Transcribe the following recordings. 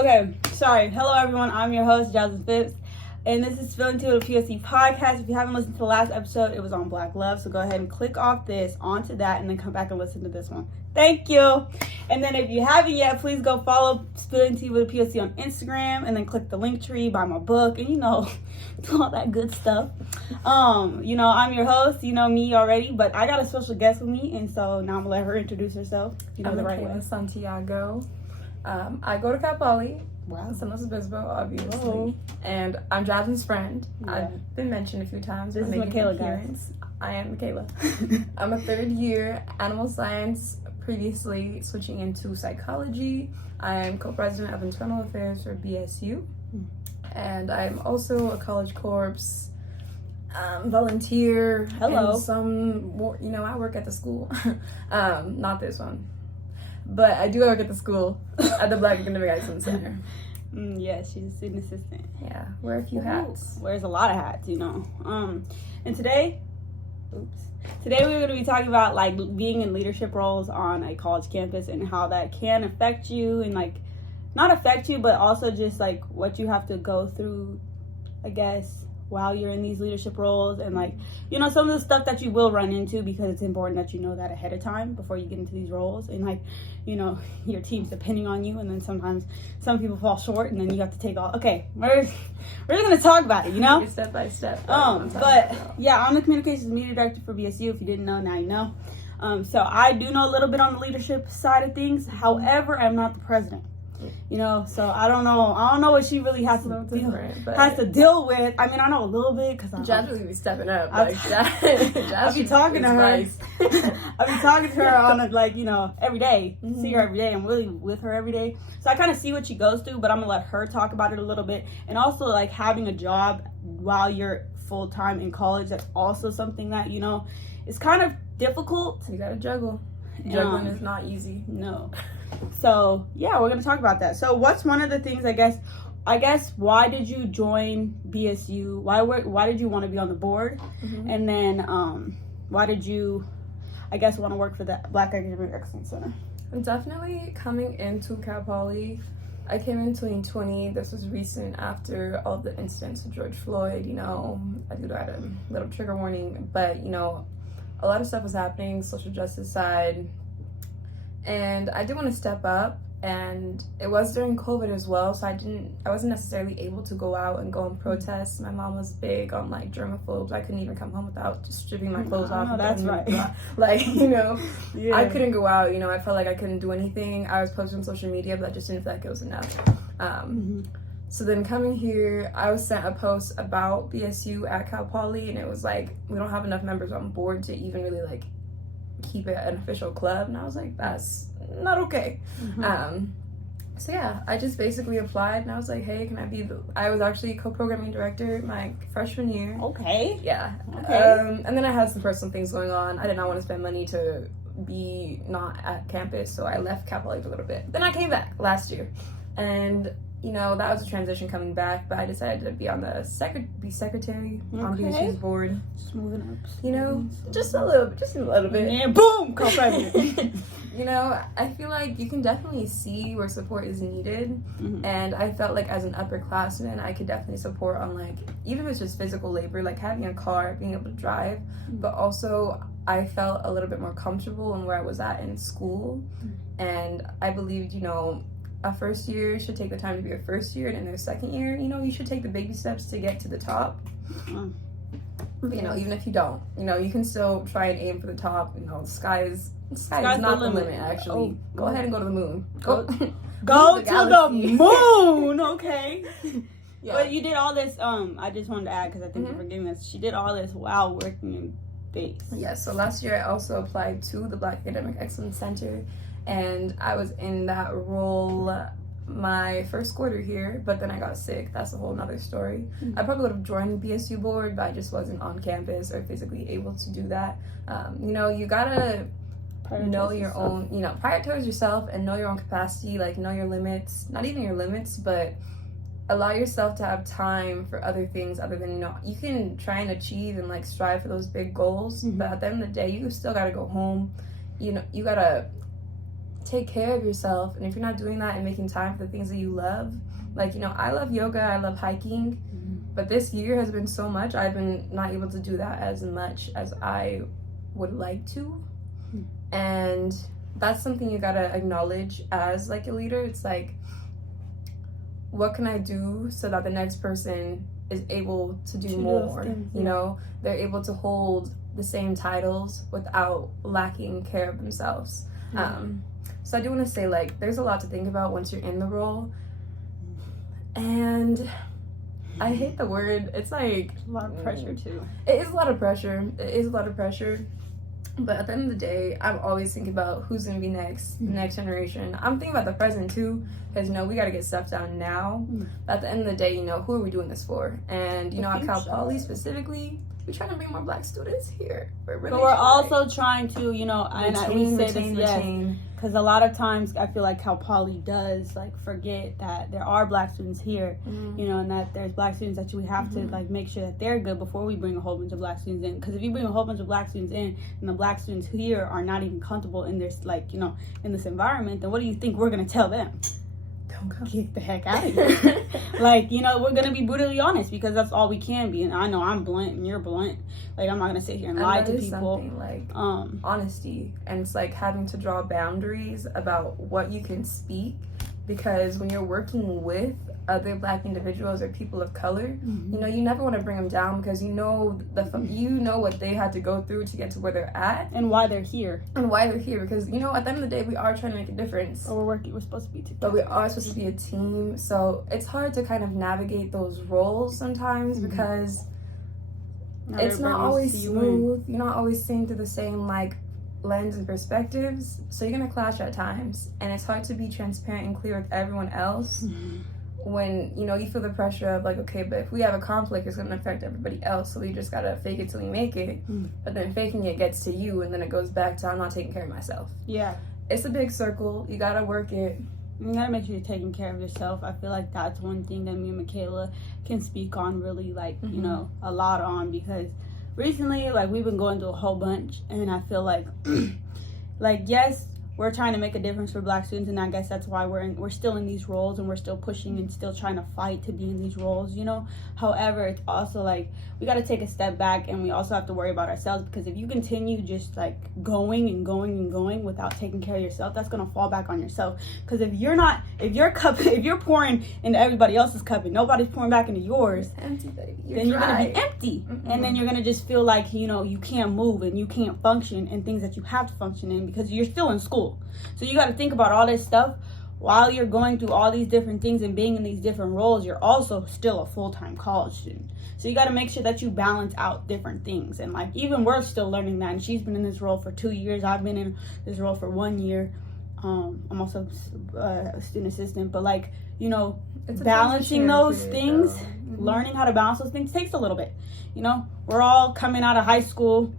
Okay, sorry. Hello, everyone. I'm your host, Jasmine Phipps, and this is Spilling Tea with a POC podcast. If you haven't listened to the last episode, it was on Black Love, so go ahead and click off this onto that, and then come back and listen to this one. Thank you. And then if you haven't yet, please go follow Spilling Tea with a POC on Instagram, and then click the link tree, buy my book, and do all that good stuff. I'm your host. You know me already, but I got a special guest with me, and so now I'm gonna let her introduce herself. I'm the right way. Santiago. I go to Cal Poly. Wow. San Luis Obispo, obviously. Oh. And I'm Jasmine's friend. Yeah. I've been mentioned a few times. This is Michaela, guys. I am Michaela. I'm a third year animal science, previously switching into psychology. I am co-president of internal affairs for BSU. And I'm also a college corps volunteer. Hello. And I work at the school. Not this one. But I do work at the school at the Black Academic Excellence Center. Yes, she's a student assistant. Yeah, wear a few hats. Wears a lot of hats, And today we're going to be talking about like being in leadership roles on a college campus and how that can affect you and like not affect you, but also just like what you have to go through, I guess, while you're in these leadership roles and like, some of the stuff that you will run into, because it's important that you know that ahead of time before you get into these roles, and like, your team's depending on you, and then sometimes some people fall short and then you have to take all, okay, we're just going to talk about it, Step by step. But yeah, I'm the communications media director for BSU. If you didn't know, now you know. So I do know a little bit on the leadership side of things. However, I'm not the president. So I don't know what she really has to deal with. I mean, I know a little bit because Jazz really be stepping up. I'll be talking to her. I'll be talking to her on every day. Mm-hmm. See her every day. I'm really with her every day. So I kind of see what she goes through, but I'm gonna let her talk about it a little bit. And also like having a job while you're full time in college, that's also something that is kind of difficult. You gotta juggle. Juggling is not easy. No. So yeah, we're gonna talk about that. So what's one of the things, I guess why did you join BSU? Why did you want to be on the board? Mm-hmm. And then why did you, want to work for the Black Academic Excellence Center? Definitely coming into Cal Poly, I came in 2020. This was recent after all the incidents with George Floyd. I do had a little trigger warning, but a lot of stuff was happening, social justice side. And I did want to step up, and it was during COVID as well, so I wasn't necessarily able to go out and go and protest. My mom was big on like germaphobes. I couldn't even come home without just stripping my clothes off. No, that's right. Yeah. I couldn't go out. I felt like I couldn't do anything. I was posting on social media, but I just didn't feel like it was enough. So then coming here, I was sent a post about BSU at Cal Poly, and it was like, we don't have enough members on board to even really like keep it an official club. And I was like, that's not okay. Mm-hmm. So yeah, I just basically applied, and I was like, hey, can I be I was actually co-programming director my freshman year. Okay. Yeah. Okay. And then I had some personal things going on. I did not want to spend money to be not at campus, so I left Cal Poly for a little bit. Then I came back last year, and that was a transition coming back, but I decided to be on the secretary on BSU's board. Just moving up. Just a little bit. And boom, co-president. I feel like you can definitely see where support is needed. Mm-hmm. And I felt like as an upperclassman, I could definitely support on like, even if it's just physical labor, like having a car, being able to drive, but also I felt a little bit more comfortable in where I was at in school. Mm-hmm. And I believed, a first year should take the time to be a first year, and in their second year, you should take the baby steps to get to the top. But, even if you don't, you can still try and aim for the top. The sky is not the limit, actually. Go ahead and go to the moon. Go to the moon, okay. Yeah. But you did all this, I just wanted to add, because I think you're forgetting this, she did all this while working in base. Yeah, so last year I also applied to the Black Academic Excellence Center, and I was in that role my first quarter here, but then I got sick. That's a whole nother story. Mm-hmm. I probably would have joined the BSU board, but I just wasn't on campus or physically able to do that. You gotta know your own, prioritize yourself and know your own capacity, like know your limits, not even your limits, but allow yourself to have time for other things other than, you can try and achieve and like strive for those big goals, but at the end of the day, you still gotta go home. You gotta take care of yourself. And if you're not doing that and making time for the things that you love, like, you know, I love yoga, I love hiking, but this year has been so much, I've been not able to do that as much as I would like to. And that's something you gotta acknowledge as like a leader. It's like, what can I do so that the next person is able to do more? You know, they're able to hold the same titles without lacking care of themselves. So I do want to say, like, there's a lot to think about once you're in the role. And I hate the word. It's like a lot of pressure too. It is a lot of pressure. It is a lot of pressure. But at the end of the day, I'm always thinking about who's gonna be next, the next generation. I'm thinking about the present too, because you know we gotta get stuff done now. But at the end of the day, you know, who are we doing this for? And you know, at Cal Poly specifically, we're trying to bring more Black students here. But we're also trying to, you know, and we say this, yes, because a lot of times I feel like Cal Poly does like forget that there are Black students here, you know, and that there's Black students that we have to like make sure that they're good before we bring a whole bunch of Black students in. Because if you bring a whole bunch of Black students in and the Black students here are not even comfortable in this, like, you know, in this environment, then what do you think we're gonna tell them? Get the heck out of here. Like, you know, we're gonna be brutally honest because that's all we can be. And I know I'm blunt and you're blunt. Like, I'm not gonna sit here and lie to people. Like honesty, and it's like having to draw boundaries about what you can speak, because when you're working with other Black individuals or people of color, you know, you never want to bring them down, because you know what they had to go through to get to where they're at and why they're here. Because you know, at the end of the day, we are trying to make a difference. Or we're supposed to be together. But we are supposed to be a team, so it's hard to kind of navigate those roles sometimes, because it's not always smooth. You're not always seeing through the same like lens and perspectives, so you're gonna clash at times, and it's hard to be transparent and clear with everyone else when, you know, you feel the pressure of like, okay, but if we have a conflict, it's gonna affect everybody else, so we just gotta fake it till we make it. But then faking it gets to you, and then it goes back to I'm not taking care of myself. Yeah, it's a big circle. You gotta work it. You gotta make sure you're taking care of yourself. I feel like that's one thing that me and Michaela can speak on really, like, you know, a lot on, because recently, like, we've been going through a whole bunch, and I feel like like, yes, we're trying to make a difference for Black students, and I guess that's why we're still in these roles, and we're still pushing and still trying to fight to be in these roles, you know. However, it's also like we got to take a step back, and we also have to worry about ourselves, because if you continue just like going and going and going without taking care of yourself, that's gonna fall back on yourself. Because if you're pouring into everybody else's cup and nobody's pouring back into yours, empty, baby. Then you're gonna be empty, and then you're gonna just feel like, you know, you can't move and you can't function in things that you have to function in, because you're still in school. So you got to think about all this stuff while you're going through all these different things and being in these different roles. You're also still a full-time college student, so you got to make sure that you balance out different things. And like, even we're still learning that, and she's been in this role for 2 years, I've been in this role for 1 year. I'm also a student assistant, but like, you know, balancing those things, learning how to balance those things takes a little bit. You know, we're all coming out of high school.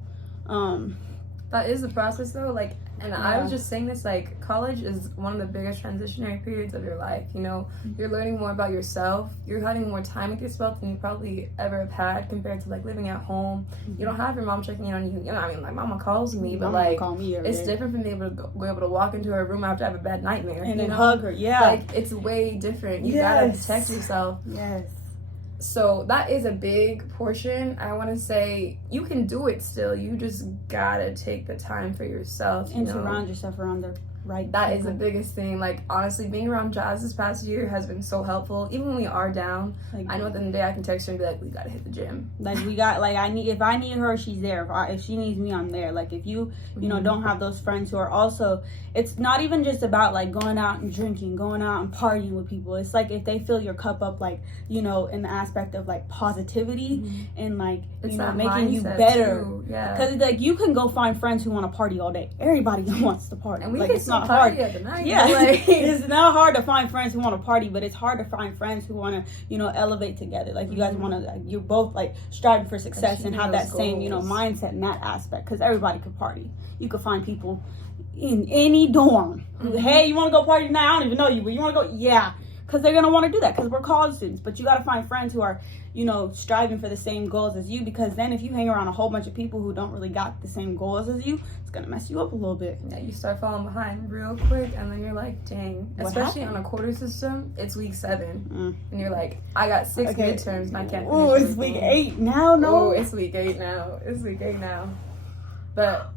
That is the process though. Like, and I was just saying this, like, college is one of the biggest transitionary periods of your life. You know, you're learning more about yourself. You're having more time with yourself than you probably ever have had, compared to like living at home. You don't have your mom checking in on you. You know, I mean, like, mama calls me, but like, it's different from being able to be able to walk into her room after I have a bad nightmare and then hug her. Yeah, like, it's way different. You gotta protect yourself. Yes. So that is a big portion. I want to say you can do it still. You just gotta take the time for yourself and surround yourself around the right That people. is the biggest thing. Like, honestly, being around Jazz this past year has been so helpful. Even when we are down, like, I know at the end of the day I can text her and be like, we gotta hit the gym. Like, we got, like, if I need her, she's there. If she needs me, I'm there. Like, if you know, don't have those friends who are also, it's not even just about like going out and drinking, going out and partying with people. It's like, if they fill your cup up, like, you know, in the aspect of like positivity and like, it's, you know, making you better. Yeah. Because like, you can go find friends who want to party all day. Everybody wants to party. And we like, can it's not hard. At the night, yeah, like, it's not hard to find friends who want to party, but it's hard to find friends who want to, you know, elevate together. Like, you guys want to, like, you're both like striving for success and have that goals. Same, you know, mindset in that aspect. Because everybody could party. You could find people in any dorm. Hey, you want to go party tonight? I don't even know you, but you want to go? Yeah. because they're going to want to do that because we're college students. But you got to find friends who are, you know, striving for the same goals as you, because then if you hang around a whole bunch of people who don't really got the same goals as you, it's going to mess you up a little bit. Yeah, you start falling behind real quick, and then you're like, dang. Especially on a quarter system, it's week 7. And you're like, I got 6 midterms and I can't finish. Oh, it's week 8 now? No. Oh, it's week 8 now. It's week 8 now. But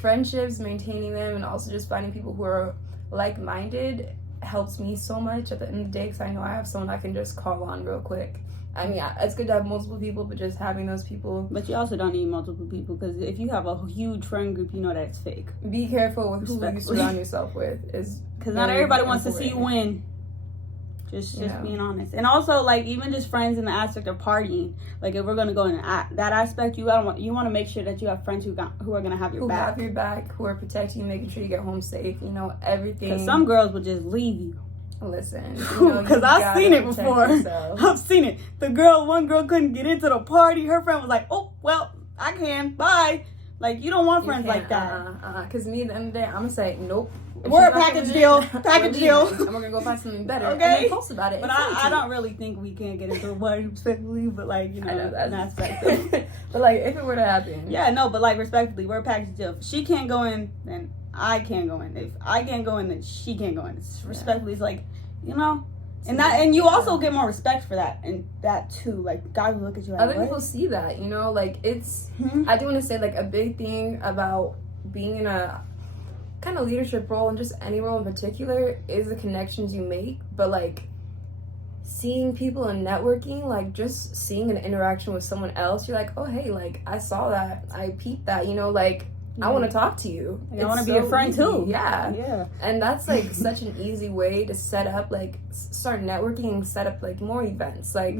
friendships, maintaining them, and also just finding people who are like-minded helps me so much at the end of the day, because I know I have someone I can just call on real quick. I mean, it's good to have multiple people, but just having those people. But you also don't need multiple people, because if you have a huge friend group, you know that it's fake. Be careful with who you surround yourself with. Because not everybody wants to see you win. Just being honest. And also, like, even just friends in the aspect of partying. Like, if we're going to go in that aspect, you want to make sure that you have friends who are going to have your back. Who have your back, who are protecting you, making sure you get home safe, you know, everything. Because some girls will just leave you. Listen, because I've seen it before. I've seen it. One girl couldn't get into the party. Her friend was like, "Oh, well, I can. Bye." Like, you don't want friends like that. Because me, at the end of the day, I'm gonna say, nope. We're a package deal. Package deal. And we're gonna go find something better. Okay. And then post about it. But I don't really think we can get into a party respectfully. But like, you know, I know an aspect of it. But like, if it were to happen. Yeah, no. But like, respectfully, we're a package deal. If she can't go in, then I can't go in. If I can't go in, then she can't go in. It's respectfully, it's like, you know. And you also get more respect for that, and that too. Like, guys will look at you like, other people see that, you know, like, it's I do want to say, like, a big thing about being in a kind of leadership role, and just any role in particular, is the connections you make. But like, seeing people and networking, like, just seeing an interaction with someone else, you're like, oh, hey, like, I saw that, I peeped that, you know, like, I want to talk to you. I want to be your friend too. Yeah. And that's like such an easy way to set up, like, start networking and set up like more events. Like,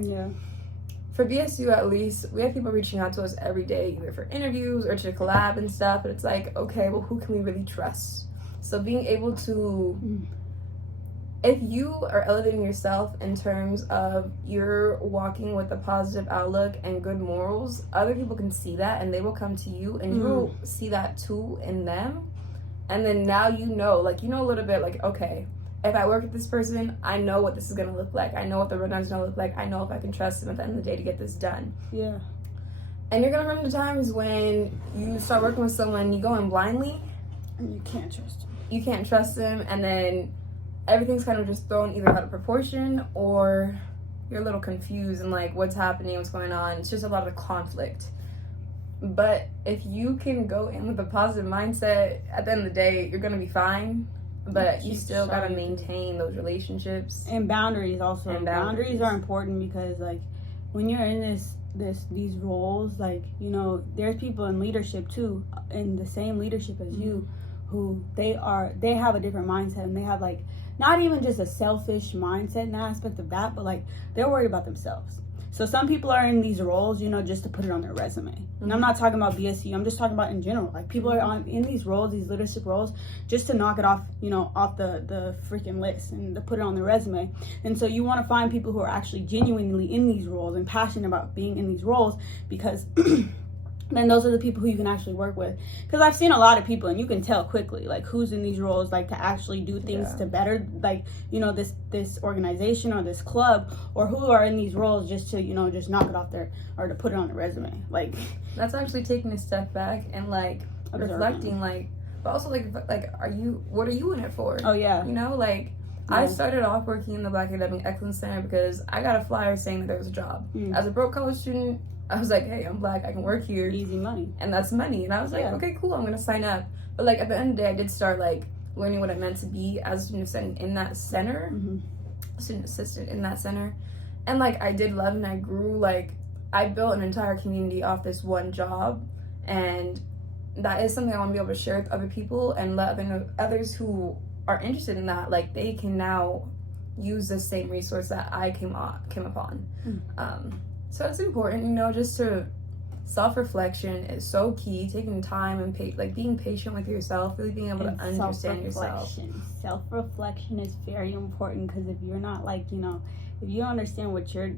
for BSU at least, we have people reaching out to us every day, either for interviews or to collab and stuff. But it's like, okay, well, who can we really trust? So being able to, if you are elevating yourself in terms of you're walking with a positive outlook and good morals, other people can see that, and they will come to you, and you will see that too in them. And then now you know a little bit, like, okay, if I work with this person, I know what this is going to look like. I know what the rundown's going to look like. I know if I can trust them at the end of the day to get this done. Yeah. And you're going to run into times when you start working with someone, you go in blindly. And you can't trust them. You can't trust them, and then everything's kind of just thrown either out of proportion, or you're a little confused and like, what's happening, what's going on. It's just a lot of conflict. But if you can go in with a positive mindset, at the end of the day, you're going to be fine. But you still got to maintain those relationships. And boundaries also. And boundaries are important, because like, when you're in these roles, like, you know, there's people in leadership too, in the same leadership as you, who they have a different mindset, and they have like, not even just a selfish mindset and aspect of that, but like, they're worried about themselves. So some people are in these roles, you know, just to put it on their resume. And I'm not talking about BSU, I'm just talking about in general. Like, people are in these roles, these leadership roles, just to knock it off, you know, off the freaking list, and to put it on their resume. And so you want to find people who are actually genuinely in these roles and passionate about being in these roles, because then those are the people who you can actually work with. Because I've seen a lot of people, and you can tell quickly, like, who's in these roles, like, to actually do things to better, like, you know, this organization or this club, or who are in these roles just to, you know, just knock it off their, or to put it on the resume. Like, that's actually taking a step back and like reflecting, like, but also like what are you in it for? Oh yeah, you know, like, I started off working in the Black Academic Excellence Center because I got a flyer saying that there was a job. As a broke college student, I was like, hey, I'm Black, I can work here. Easy money. And that's money. And I was like, okay, cool, I'm going to sign up. But like, at the end of the day, I did start like learning what it meant to be as a student assistant in that center. Student assistant in that center. And like, I did love, and I grew, like, I built an entire community off this one job. And that is something I want to be able to share with other people, and let others who are interested in that, like, they can now use the same resource that I came upon. So it's important, you know, just to self-reflection is so key. Taking time and being patient with yourself, really being able to understand yourself. Self-reflection is very important, because if you're not, like, you know, if you don't understand what you're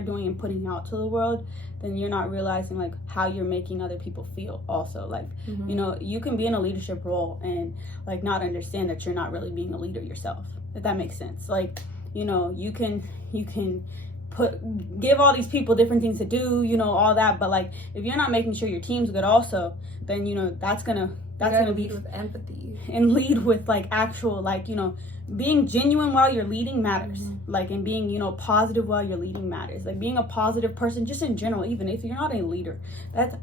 doing and putting out to the world, then you're not realizing like how you're making other people feel also. Like, you know, you can be in a leadership role and like not understand that you're not really being a leader yourself, if that makes sense. Like, you know, you can give all these people different things to do, you know, all that, but like if you're not making sure your team's good also, then you know that's gonna be with empathy and lead with like actual, like, you know, being genuine while you're leading matters. Like, and being, you know, positive while you're leading matters. Like being a positive person just in general, even if you're not a leader, that's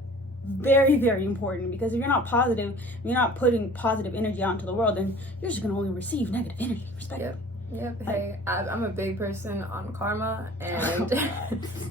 very, very important, because if you're not positive, you're not putting positive energy out into the world, then you're just gonna only receive negative energy. Respect. Yep. Hey, I'm a big person on karma, and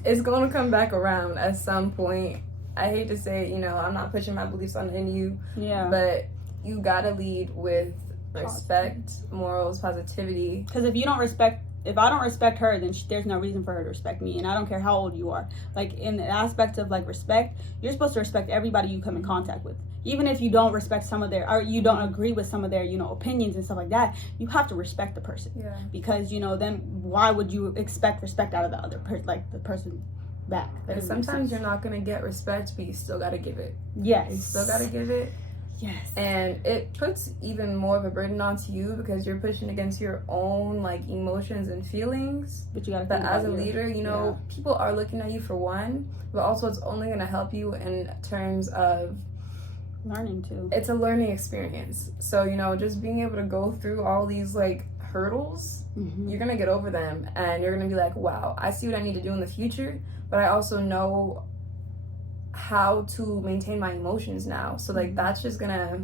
it's going to come back around at some point. I hate to say it, you know, I'm not pushing my beliefs on any of you. Yeah. But you got to lead with respect, morals, positivity. Because if I don't respect her, then there's no reason for her to respect me. And I don't care how old you are. Like, in the aspect of like respect, you're supposed to respect everybody you come in contact with. Even if you don't respect some of their, or you don't agree with some of their, you know, opinions and stuff like that, you have to respect the person. Yeah. Because, you know, then why would you expect respect out of the other person, like the person back? And sometimes you're not going to get respect, but you still got to give it. Yes. You still got to give it. Yes. And it puts even more of a burden onto you, because you're pushing against your own like emotions and feelings. But you gotta. But as a leader, you know, people are looking at you for one, but also it's only gonna help you in terms of learning too. It's a learning experience. So, you know, just being able to go through all these like hurdles, you're gonna get over them, and you're gonna be like, wow, I see what I need to do in the future, but I also know how to maintain my emotions now. So like that's just gonna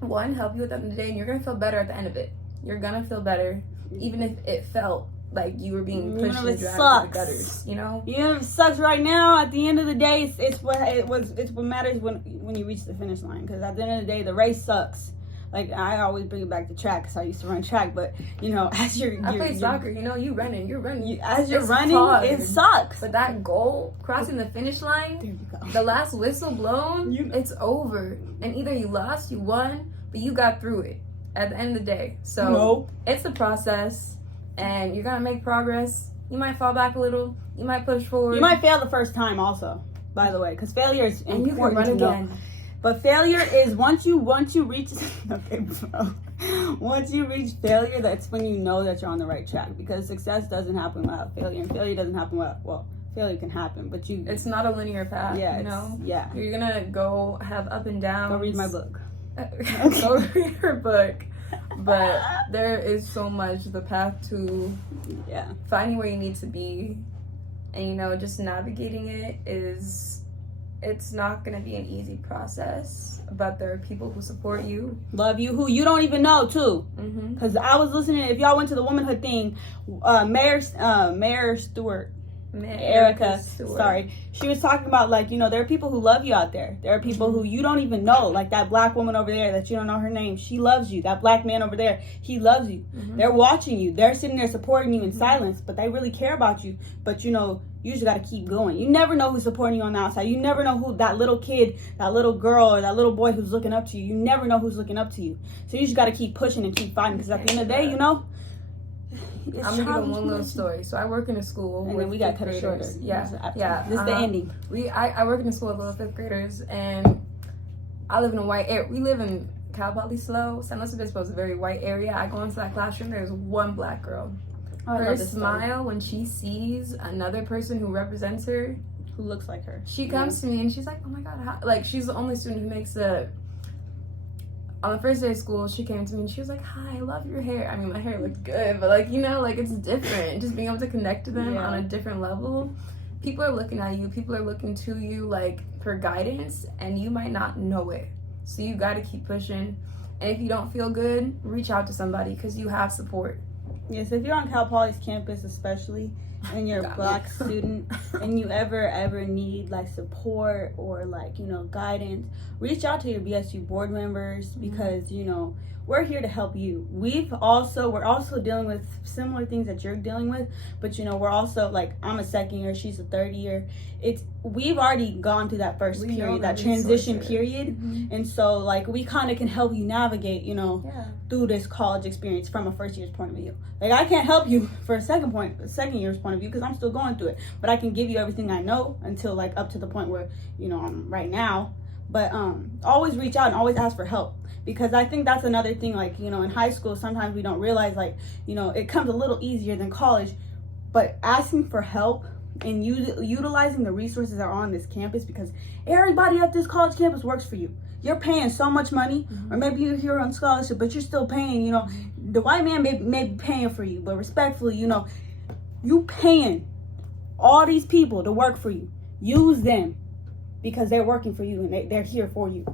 help you at the end of the day, and you're gonna feel better at the end of it. You're gonna feel better, even if it felt like you were being pushed and dragged to the gutters, you know? Yeah, it sucks right now. At the end of the day, it's what matters when you reach the finish line. Because at the end of the day, the race sucks. Like, I always bring it back to track, because I used to run track. But, you know, as I played soccer, you know, you're running. As you're running, hard. It sucks. But that goal, crossing the finish line, there you go. The last whistle blown, it's over. And either you lost, you won, but you got through it at the end of the day. So it's a process, and you're going to make progress. You might fall back a little. You might push forward. You might fail the first time also, by the way, because failure is important. And you can run again. But failure is once you reach okay, bro. Once you reach failure, that's when you know that you're on the right track, because success doesn't happen without failure, and failure doesn't happen without failure can happen, but it's not a linear path. Yeah, you know. Yeah. You're gonna go have up and downs. Go read my book. Go read her book. But there is so much. The path to finding where you need to be, and you know, just navigating it it's not going to be an easy process, but there are people who support you, love you, who you don't even know too. Because I was listening, if y'all went to the womanhood thing, Mayor Stewart, Erica, sorry, she was talking about, like, you know, there are people who love you out there. There are people who you don't even know, like that black woman over there that you don't know her name, she loves you. That black man over there, he loves you. They're watching you, they're sitting there supporting you in silence, but they really care about you. But you know, you just got to keep going. You never know who's supporting you on the outside. You never know who, that little kid, that little girl, or that little boy who's looking up to you. You never know who's looking up to you. So you just got to keep pushing and keep fighting, because at the end of the day, you know, I'm gonna give one little story. So I work in a school, and then we got cut it shorter. Yeah. This is the ending. I work in a school with little fifth graders, and I live in a white area. We live in Cal Poly Slow. San Luis Obispo is a very white area. I go into that classroom. There's one black girl. Her smile when she sees another person who represents her, who looks like her, she comes to me and she's like, "Oh my God!" Like, she's the only student who makes the. On the first day of school, she came to me and she was like, "Hi, I love your hair." I mean, my hair looked good, but like, you know, like, it's different. Just being able to connect to them on a different level. People are looking at you. People are looking to you, like, for guidance, and you might not know it. So you got to keep pushing. And if you don't feel good, reach out to somebody, because you have support. Yes, if you're on Cal Poly's campus, especially, and you're a black student, and you ever need like support or, like, you know, guidance, reach out to your BSU board members, because you know, we're here to help you. We're also dealing with similar things that you're dealing with, but you know, we're also, like, I'm a second year, she's a third year. We've already gone through that first period, that transition period, and so, like, we kind of can help you navigate, you know, through this college experience from a first year's point of view. Like, I can't help you for a second year's point of view, because I'm still going through it, but I can give you everything I know until, like, up to the point where, you know, I'm right now. But always reach out and always ask for help, because I think that's another thing, like, you know, in high school sometimes we don't realize, like, you know, it comes a little easier than college, but asking for help and utilizing the resources that are on this campus, because everybody at this college campus works for you. You're paying so much money, or maybe you're here on scholarship, but you're still paying, you know. The white man may be paying for you, but respectfully, you know, you paying all these people to work for you. Use them, because they're working for you and they're here for you.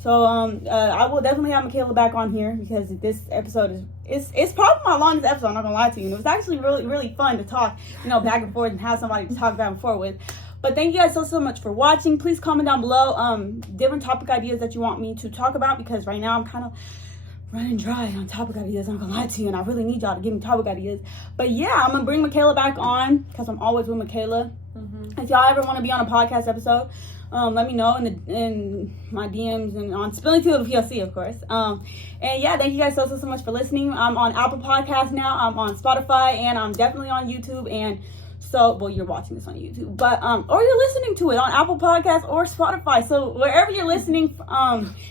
So I will definitely have Michaela back on here, because this episode it's probably my longest episode, I'm not gonna lie to you. And it was actually really, really fun to talk, you know, back and forth and have somebody to talk back and forth with. But thank you guys so much for watching. Please comment down below different topic ideas that you want me to talk about, because right now I'm kind of running dry on topic ideas, I'm not gonna lie to you, and I really need y'all to give me topic ideas. But yeah, I'm gonna bring Michaela back on, because I'm always with Michaela. If y'all ever want to be on a podcast episode, let me know in my DMs and on Spilling Tea with PLC, of course. And yeah, thank you guys so much for listening. I'm on Apple Podcasts now, I'm on Spotify, and I'm definitely on YouTube. And so, well, you're watching this on YouTube, but or you're listening to it on Apple Podcasts or Spotify. So wherever you're listening,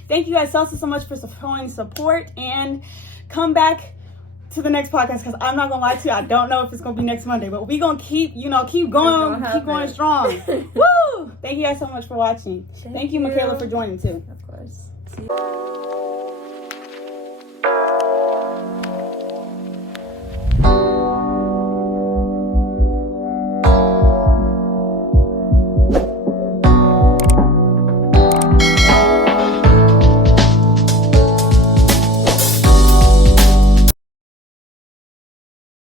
thank you guys so much for showing support, and come back to the next podcast, because I'm not gonna lie to you, I don't know if it's gonna be next Monday, but we gonna keep going strong. Woo! Thank you guys so much for watching. Thank you, Michaela, for joining too. Of course. See you.